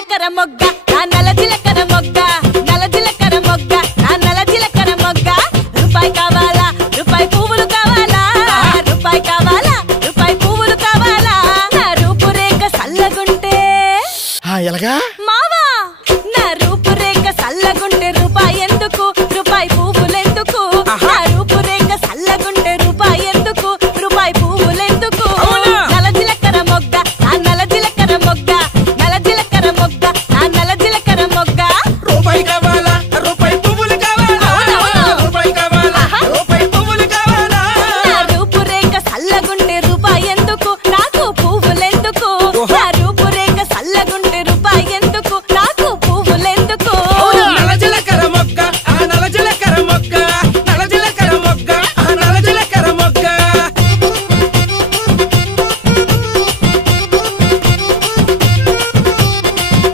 మొగ్గ నా నల్ల జీలకర్ర మొగ్గ నల్ల జీలకర్ర మొగ్గ నా నల్ల జీలకర్ర మొగ్గ రూపాయి కావాలా రూపాయి పువ్వులు కావాలా రూపాయి కావాలా రూపాయి పువ్వులు కావాలా నా రూపురేఖ సల్లగుంటే ఎలాగా మావా నా రూపురేఖ సల్లగుంటే